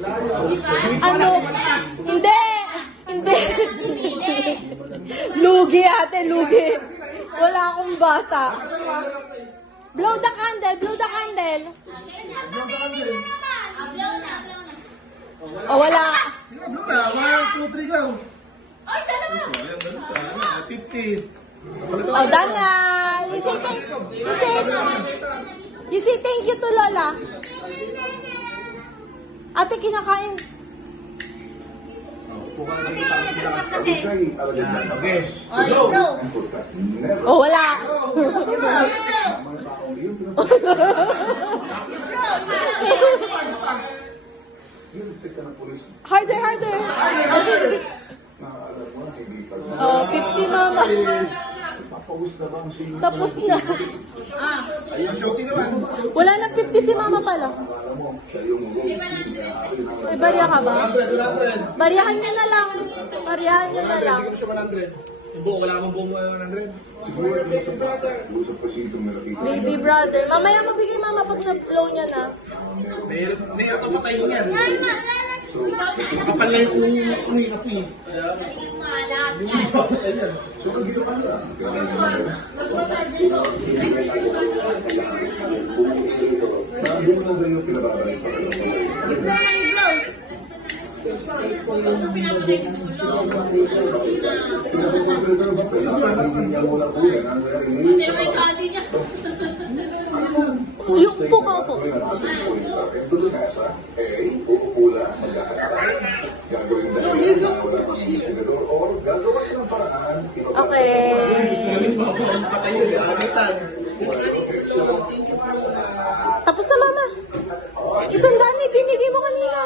Ano? Hindi! Hindi! Lugi ate, lugi. Wala akong bata. Blow the candle, blow the candle. Oh, wala. Sige, blow na. 1, 2, 3, go. Ay, dalawa! 50. Oh, done na. You say thank you to Lola. Ate, kinakain. Okay. Oh, wala. Harder, harder. Oh, 50 mama. Tapos na. Wala na 50 si mama pala. May barya ka ba? Baryahan nyo na lang. Baryahan nyo na lang. Hindi ko siya 100. Buo, wala ka mong buo 100. Baby brother. Mamaya mabigay mama pag na-blow niya na. May kapatayin yan. Kapal na yung uwi. Yung malat. May kali niya. Yung upo ka, upo. Okay. Tapos na mama. Isang daan eh, binigay mo kanina.